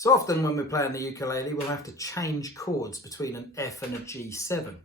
So often when we're playing the ukulele, we'll have to change chords between an F and a G7.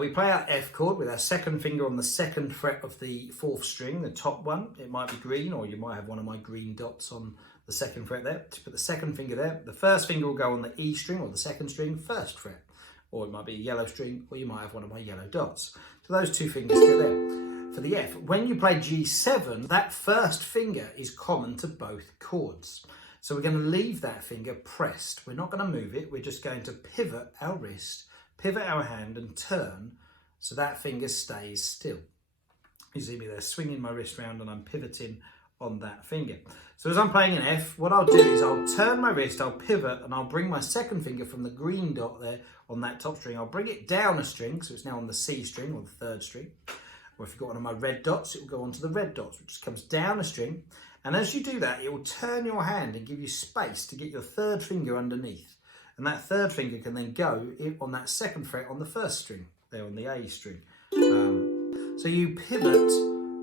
We play our F chord with our second finger on the second fret of the fourth string, the top one. It might be green, or you might have one of my green dots on the second fret there. Just put the second finger there. The first finger will go on the E string or the second string, first fret. Or it might be a yellow string, or you might have one of my yellow dots. So those two fingers get there. For the F, when you play G7, that first finger is common to both chords. So we're going to leave that finger pressed. We're not going to move it. We're just going to pivot our wrist, pivot our hand and turn so that finger stays still. You see me there swinging my wrist around and I'm pivoting on that finger. So as I'm playing an F, what I'll do is I'll turn my wrist, I'll pivot and I'll bring my second finger from the green dot there on that top string. I'll bring it down a string, so it's now on the C string or the third string. Or if you've got one of my red dots, it will go onto the red dots, which just comes down a string. And as you do that, it will turn your hand and give you space to get your third finger underneath. And that third finger can then go on that second fret on the first string, there on the A string. So you pivot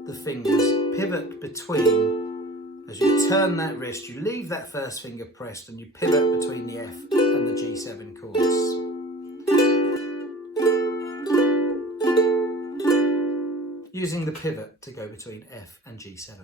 the fingers, pivot between, as you turn that wrist, you leave that first finger pressed and you pivot between the F and the G7 chords. Using the pivot to go between F and G7.